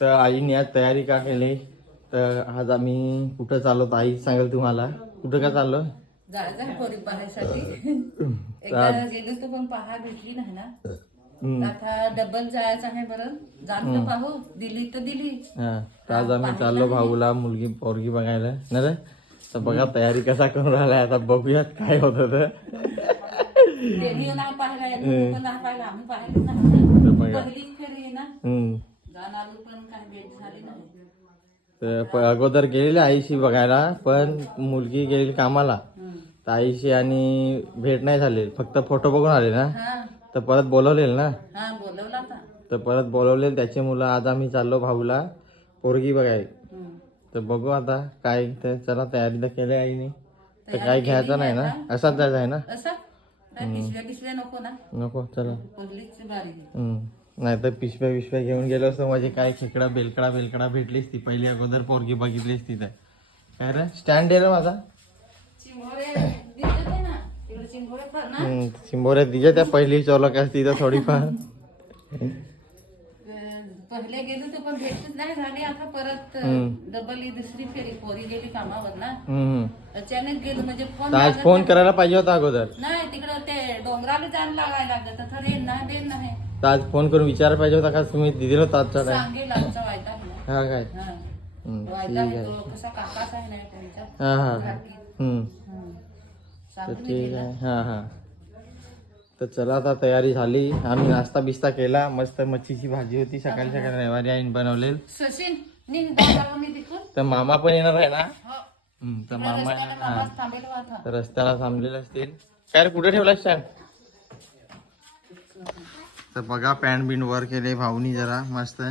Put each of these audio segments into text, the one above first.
तर आईने आज तयारी का केली? तर आज आम्ही कुठं चाललो तर आई सांगेल तुम्हाला. कुठं का चाललो तर पण पहा भेटली नाही ना. हम्म. आता डबल जायचं आहे बरं. जाण तर पाहू. दिली तर दिली. हा तर आज आम्ही चाललो भाऊला मुलगी पोरगी बघायला. ना रे? तर बघा तयारी कसा करून राहिलाय. आता बघूयात काय होतं तर त्यांनी आम्ही नाही पहिलीच फेरी ना आलो पण काय भेट झाली नाही तर अगोदर गेलेली आईशी बघायला पण मुलगी गेलेली कामाला. तर आईशी आणि भेट नाही झाली फक्त फोटो बघून आले ना तर परत बोलवलेलं ना बोलवला तर परत बोलवलेलं त्याची मुलं आज आम्ही चाललो भाऊला पोरगी बघाय हम्म. तर बघू आता काय तर चला तयारी तर केली आईने तर काय घ्यायचं नाही ना असाच जायचं आहे ना पिशव्या पिशव्या नको ना. नको चला. नाही तर पिशव्या पिशव्या घेऊन गेलो असतो म्हणजे काय खेकडा बेलकडा बेलकडा भेटलीच ती. पहिली अगोदर पोरगी बघितलीच तिथं काय रे? स्टँड आहे रे माझा. चिंबोऱ्या दिच्या त्या पहिली चौलक असती तर थोडीफार. पहिले गेलो तर पण भेटच नाही झाली. आता परत डबल ही दुसरी फेरी पोरी गेली कामावर ना. अचानक गेलो म्हणजे फोन आज फोन करायला पाहिजे होता अगोदर. नाही तिकडं ते डोंगराला जायला लागायला लागत तर रेन नाही देन नाही आज फोन करून विचारायला पाहिजे होता का तुम्ही दिदिला होता आजचा टाइम सांगेल आमचा वायदा ना. हा काय? हा. वायदा आहे आहे. तो कसा काकाच आहे ना त्यांच्या हा हा. ठीक. आहे. हा हा. तर चला आता तयारी झाली. आम्ही नाश्ता बिस्ता केला. मस्त मच्छीची भाजी होती. सकाळी सकाळी रविवारी आईन सचिन तिकडून तर मामा पण येणार आहे ना? हो. तर मामा हा होता तर रस्त्याला थांबलेले असतील. काय रे कुठे ठेवला सांग? तर बघा पॅन्ट बिन वर केले भाऊनी जरा मस्त.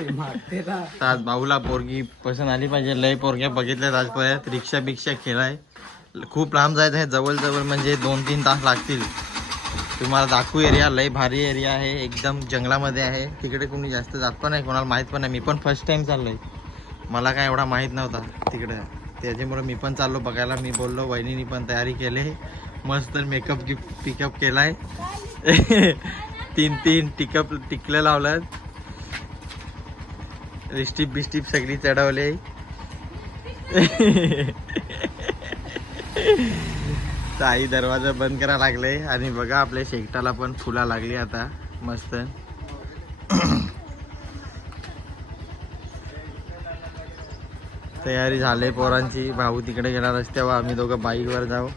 तर आज भाऊला पोरगी पसंत आली पाहिजे. लय पोरग्या बघितल्यात आजपर्यंत. रिक्षा बिक्षा खेळाय. खूप लांब जायचं आहे जवळजवळ म्हणजे दोन तीन तास लागतील. तुम्हाला दाखवू एरिया लय भारी एरिया आहे एकदम जंगलामध्ये आहे. तिकडे कोणी जास्त जात पण नाही कोणाला माहीत पण नाही. मी पण फर्स्ट टाइम आहे मला काय एवढा माहीत नव्हता तिकडे. त्याच्यामुळे मी पण चाललो बघायला. मी बोललो वहिनीनी पण तयारी केली. मस्त मेकअप गिफ्ट पिकअप केलाय. तीन तीन टिकअप टिकलं लावलं. लिस्टिप बिस्टिप सगळी चढवले. ताई आई दरवाजा बंद करा लागले आणि बघा आपल्या शेकटाला पण फुला लागली आता मस्त. तयारी झाले पोरांची. भाऊ तिकडे गेला रस्त्यावर आम्ही दोघं बाईकवर जाऊ.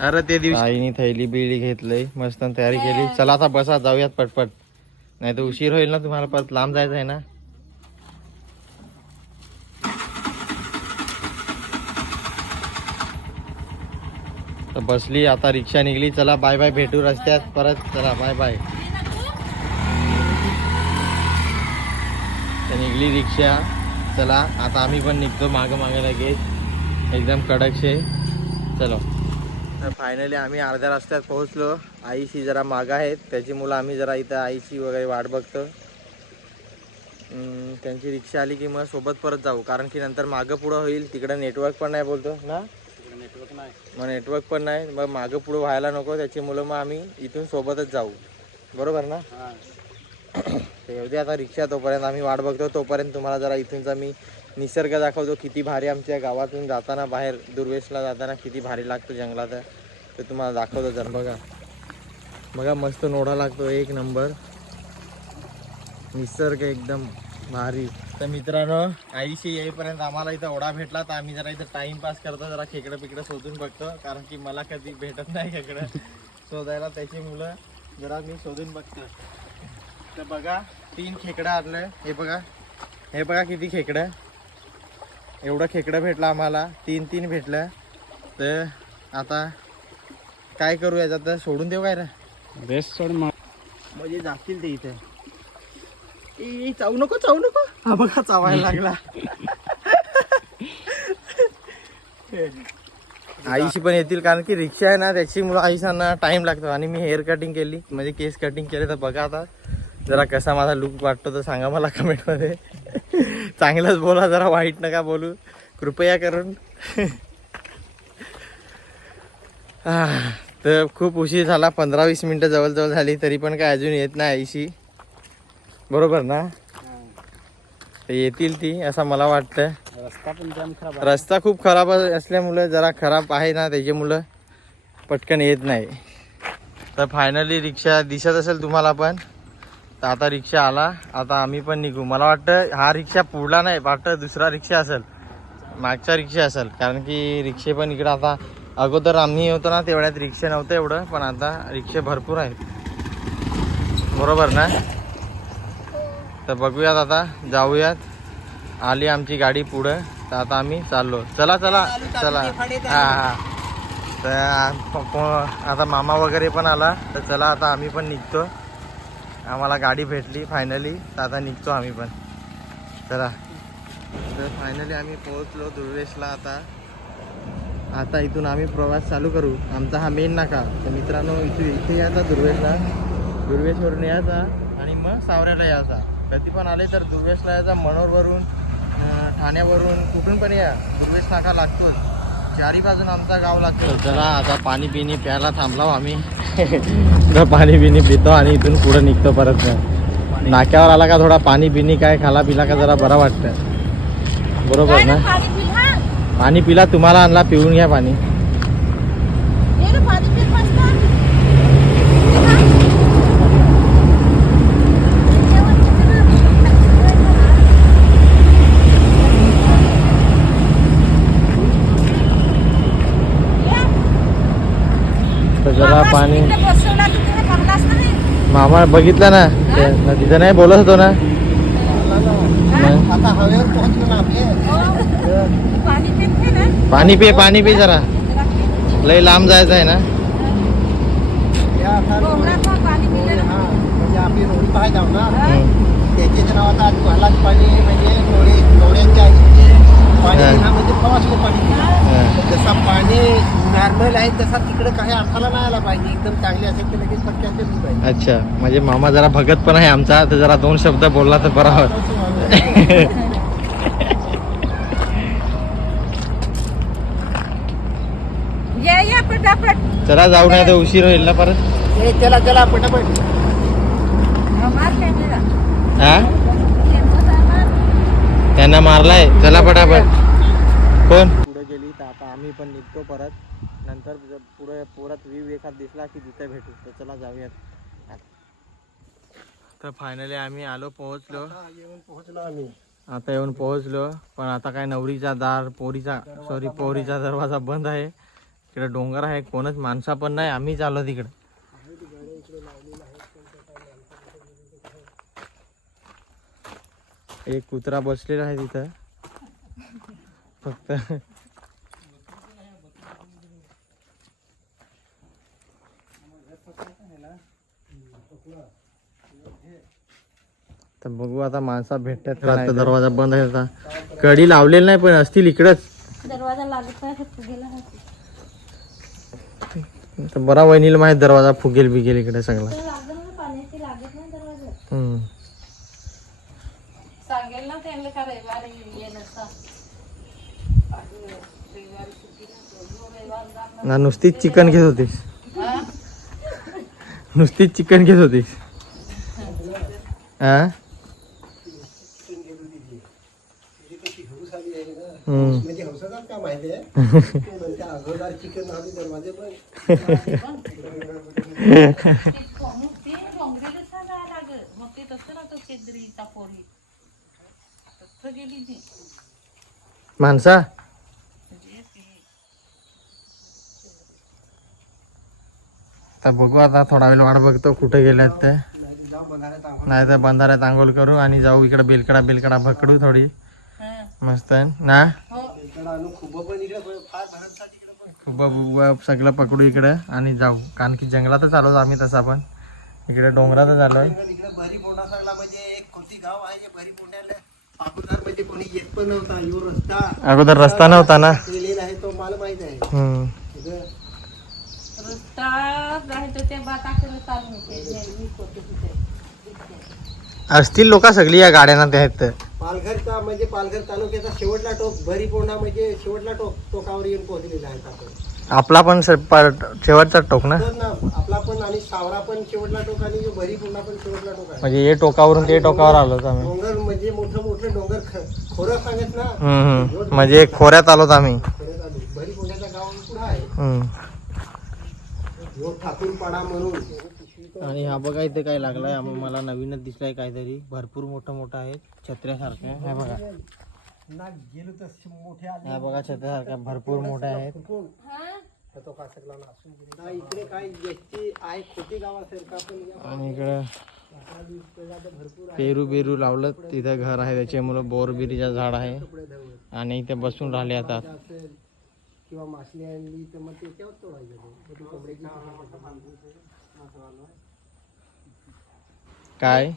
अरे ते दिवशी आईनी थैली बिळी घेतलंय मस्त तयारी केली. चला आता बसा जाऊयात पटपट. नाही तर उशीर होईल ना तुम्हाला परत लांब जायचं आहे ना? बसली आता रिक्षा निघली. चला बाय बाय भेटू रस्त्यात. परत चला बाय बाय निघली रिक्षा. चला आता आम्ही पण निघतो मागं मागे लगेच. एकदम कडकशे चलो. तर फायनली आम्ही अर्ध्या रस्त्यात पोहोचलो. आईशी जरा मागं आहेत. त्याची मुलं आम्ही जरा इथं आईची वगैरे वाट बघतो. त्यांची रिक्षा आली की मग सोबत परत जाऊ. कारण की नंतर मागं पुढं होईल. तिकडं नेटवर्क पण नाही बोलतो. ना? मग नेटवर्क पण नाही. मग मागं पुढं व्हायला नको. त्याची मुलं मग आम्ही इथून सोबतच जाऊ. बरोबर ना? तर येऊ दे आता रिक्षा तोपर्यंत. आम्ही वाट बघतो. तोपर्यंत तुम्हाला जरा इथूनचा मी निसर्ग दाखवतो. किती भारी आमच्या गावातून जाताना बाहेर दुर्वेशला जाताना किती भारी लागतं जंगलात. ते तुम्हाला दाखवतो जर. बघा. बघा मस्त नोढा लागतो. एक नंबर. निसर्ग एकदम भारी. तर मित्रांनो आईशी येईपर्यंत आम्हाला इथं ओढा भेटला तर आम्ही जरा इथं टाइमपास करतो जरा खेकडं पिकडं शोधून बघतो. कारण की मला कधी भेटत नाही खेकडं. शोधायला त्याची मुलं जरा मी शोधून बघतो. तर बघा तीन खेकडं आणलं. हे बघा. हे बघा किती खेकडं. एवढं खेकडं भेटलं आम्हाला. तीन तीन भेटलं. तर आता काय करू याच्यात? तर सोडून देऊ काय रे? बेस्ट सोड म्हणजे जातील ते इथे. चावू नको चावू नको. हा बघा चावायला लागला. आईशी पण येतील कारण की रिक्षा आहे ना त्याची मुलं आईसांना टाइम लागतो. आणि मी हेअर कटिंग केली. म्हणजे केस कटिंग केले तर बघा आता. जरा कसा माझा लुक वाटतो तर सांगा मला कमेंटमध्ये चांगलंच बोला जरा वाईट नका बोलू. कृपया करून. तर खूप उशीर झाला. पंधरा वीस मिनटं जवळजवळ झाली तरी पण काय अजून येत नाही आईशी. बरोबर ना? तर येतील ती असं मला वाटतं रस्ता पण जाम खराब रस्ता खूप खराब असल्यामुळे जरा खराब आहे ना त्याच्यामुळं पटकन येत नाही. तर फायनली रिक्षा दिसत असेल तुम्हाला पण. तर आता रिक्षा आला. आता आम्ही पण निघू. मला वाटतं हा रिक्षा पुढला नाही वाटतं दुसरा रिक्षा असेल. मागचा रिक्षा असेल. कारण की रिक्षे पण इकडं आता अगोदर आम्ही होतो ना तेवढ्यात रिक्षा नव्हतं एवढं पण आता रिक्षे भरपूर आहेत. बरोबर ना? तर बघूयात आता जाऊयात. आली आमची गाडी पुढं. तर आता आम्ही चाललो. चला चला. चला हा हा. तर आता मामा वगैरे पण आला. तर चला आता आम्ही पण निघतो. आम्हाला गाडी भेटली फायनली तर आता निघतो आम्ही पण. चला. तर फायनली आम्ही पोहोचलो दुर्वेशला आता. आता इथून आम्ही प्रवास चालू करू. आमचा हा मेन नाका. तर मित्रांनो इथे इथे यायचा दुर्वेशला. दुर्वेशवरून यायचा आणि मग सावऱ्याला यायचा कधी पण आले तर दुर्वेशला यायचा मनोरवरून ठाण्यावरून कुठून पण या. दुर्वेश नाका लागतोच. चारी बाजून आमचा गाव लागतो. चला आता पाणी पिणी प्यायला थांबलाव आम्ही. पाणी पिणी पितो आणि इथून पुढे निघतो परत. नाक्यावर आला का थोडा पाणी पिणी काय खाला पिला का जरा बरा वाटतं. बरोबर ना. पाणी पिला तुम्हाला आणला पिऊन घ्या पाणी ये ना पाणी पी मस्त. मामाच पाणी. मामा बघितलं ना तिथं नाही बोलत होतो ना. हो. पाणी पिते ना? पाणी पे पाणी पे जरा. लय लांब जायचं आहे ना. हा म्हणजे आपली रोडी पाहाय जाऊ ना. हम्म. त्याचे नाव आता पाणी म्हणजे पाणी हा. म्हणजे पाणी. जसा पाणी नॉर्मल आहे तसा तिकडे काही अर्थाला नाही आला पाहिजे. एकदम चांगले असेल तर लगेच पाहिजे अच्छा. म्हणजे मामा जरा भगत पण आहे आमचा. तर जरा दोन शब्द बोलला तर बरा होत ये ये पटापट. चला जाऊ नाही तर उशीर होईल ना परत. ए, चला चला पटापट. मार हा. त्यांना मारलाय. चला पटापट. कोण? पुढे गेली तर आता आम्ही पण निघतो परत. नंतर पुढे परत व्ह्यू एखाद दिसला की तिथे भेटू. तर चला जाऊयात. तर फायनली आम्ही आलो पोहोचलो. येऊन पोहोचलो आम्ही. आता येऊन पोहोचलो. पण आता काय नवरीचा दार पोरीचा सॉरी पोरीचा दरवाजा बंद आहे. इकडे डोंगर आहे. कोणच माणसा पण नाही. आम्ही चाललो तिकडे. एक कुत्रा बसलेला आहे तिथं. फक्त. तर बघू आता माणसा भेटतात का नाही. दरवाजा बंद आहे आता. कडी लावलेली नाही पण असतील इकडच. दरवाजा लागत नाही बरा वहिनीला माहीत दरवाजा फुगेल बिगेल इकडे सगळा. हम्म. सांगेल ना त्यांना का रविवारी ये नसा रविवारी सुट्टी नसतो रविवार जाणार ना नुसतीच चिकन घेत होतीस हा? नुसतीच चिकन घेत होतीस हा हम्म. म्हणजे हौसाचाच काम आहे ते ते म्हणते अगोदर चिकन आम्ही दरवाजे पण मग ते डोंगरीला सांगायला लागत मग ते तसं राहतो केंद्रीचा पोरी तसं गेली ती माणसा? ती तर बघू आता थोडा वेळ वाट बघतो कुठे गेल्यात ते. नाही तर बंधाऱ्यात आंघोळ करू आणि जाऊ इकडे बेलकडा बेलकडा भकडू थोडी. हा. मस्त ना? हो. खूप सगळं पकडू इकडे आणि जाऊ. कारण की जंगलातच आलो आम्ही तसा पण इकडे डोंगरातच आलोय अगोदर म्हणजे कोणी येत पण नव्हता यो रस्ता. अगोदर रस्ता नव्हता ना? केलेला आहे तो मला माहीत आहे. हम्म. रस्ता चालू होते होते तिथे असतील लोक सगळी या गाड्यांना ते आहेत तर. पालघरचा म्हणजे पालघर तालुक्याचा शेवटला टोक भरी पोंडा म्हणजे शेवटला टोक टोकावर येऊन पोहोचलेला आहे आपण आपला पण स- प- शेवटचा टोक ना? आपला पण आणि सावरा पण शेवटला टोक आणि जो भरी पुन्हा पण शेवटला टोक आहे. म्हणजे हे टोकावरून ते टोकावर आलो आम्ही. डोंगर म्हणजे मोठं मोठं डोंगर ख- खोरं सांगत ना. हम्म, हम्म. म्हणजे खोऱ्यात आलोत आम्ही. खोऱ्यात आलो. भरी पुण्याचं गाव पुढं आहे. हम्म. ह्यो ठाकूरपाडा म्हणून. आणि हा बघा इथे काय लागलाय. मला नवीनच दिसलाय काहीतरी. भरपूर मोठं मोठं आहे. छत्र्यासारखं आहे. हा बघा. ना गेलो तर मोठे आले. हा बघा भरपूर मोठे आहेत. तो कासकला ना असून गेले. ना इकडे काय व्यक्ती आहे खोटी गावासारखा पण या आणि इकडं भरपूर आहे. पेरू बेरू लावलं तिथं घर आहे त्याच्यामुळं बोरबिरीचं झाड आहे. आणि इथे बसून राहिले आता. असेल किंवा मासली आणली तर मग त्याच्यावर तोडायचं ते. मग ती कोंबड्याची काय?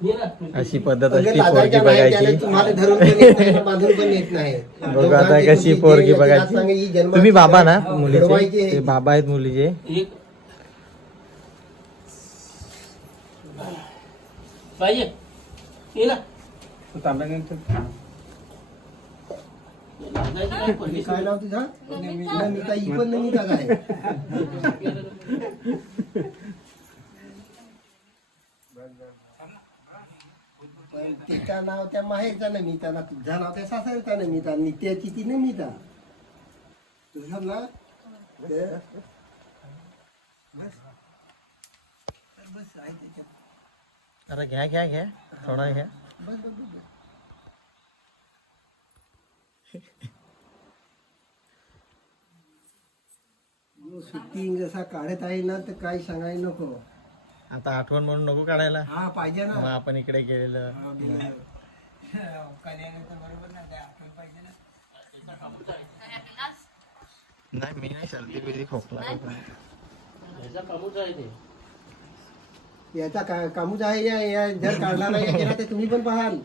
अशी पद्धत असते पोरगी बघायची. तुम्हाला धरून पण येत नाही, बांधून पण येत नाही. बघा आता कशी पोरगी बघायची. तुम्ही बाबा ना मुलीचे? बाबा आहेत मुलीचे? काय नाव तुझं नमिता. पण नमिताच आहे पण तिचं नाव त्या माहेरचा नमिता ना तुझं नाव त्या सासरचा नमिता नित्याची ती नमिता तुझं ना बस तर बस. आहे त्याच्यात. अरे घ्या घ्या घ्या. थोडा घ्या. बस बस शूटिंग जसा काढत आहे ना तर काही सांगायला नको. आता आठवण म्हणून नको काढायला. हा पाहिजे ना. मग आपण इकडे गेलेलं. नाही मी नाही सर्दी बिर्दी खोकला खोकला. याचा का- कामूच आहे या जर तर तुम्ही पण पाहाल.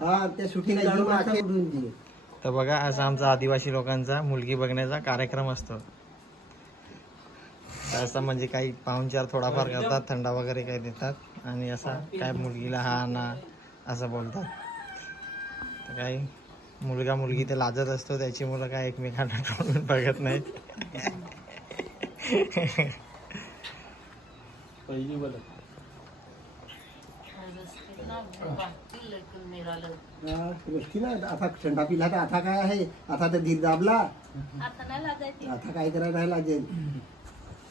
हा त्या शूटिंग काढून तर बघा असा आमचा आदिवासी लोकांचा मुलगी बघण्याचा कार्यक्रम असतो. असं म्हणजे काही पाहुणचार थोडाफार करतात थंडा वगैरे काही देतात. आणि असा काय मुलगीला हा ना असं बोलतात. तर काही मुलगा मुलगी ते लाजत असतो त्याची मुलं काय एकमेकांना तोंडून बघत नाहीत. गोष्टी ना आता थंडा पिला तर आता काय आहे? आता तर धीर दाबला. आता नाही लागायची. आता काय करायला लागेल?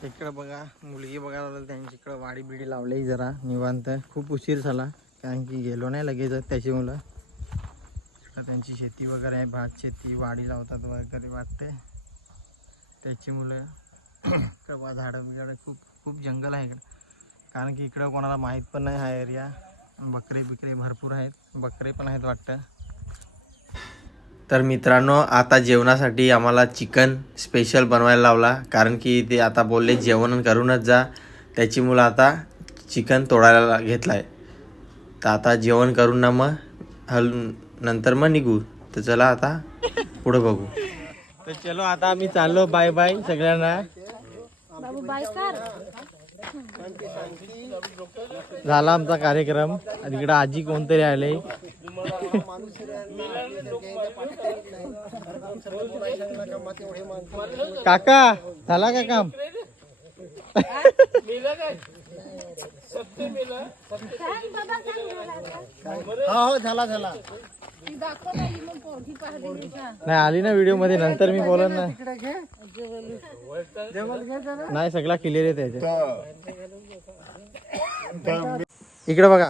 इकडं बघा मुलगी बघायला लागलं त्यांची इकडं वाडी बिडी लावली जरा निवांत. खूप उशीर झाला कारण की गेलो नाही लगेच त्याची मुलं. इकडं त्यांची शेती वगैरे आहे भात शेती वाडी लावतात वगैरे वाटते. त्याची मुलं इकडं झाडं बिगडं खूप खूप जंगल आहे इकडं. कारण की इकडं कोणाला माहीत पण नाही हा एरिया बकरे बिकरे भरपूर आहेत बकरे पण आहेत वाटतं. तर मित्रांनो आता जेवणासाठी आम्हाला चिकन स्पेशल बनवायला लावला. कारण की ते आता बोलले जेवण करूनच जा. त्याची मुलं आता चिकन तोडायला घेतलाय. तर आता जेवण करून ना मग हल नंतर मग निघू. तर चला आता पुढे बघू. तर चलो आता आम्ही चाललो. बाय बाय सगळ्यांना. झाला आमचा कार्यक्रम. इकडं आजी कोणतरी आले. काका झाला का काम? हा हो झाला झाला. नाही आली ना व्हिडिओमध्ये नंतर मी बोलत ना नाही सगळा क्लिअर आहे त्याच्या इकडे बघा.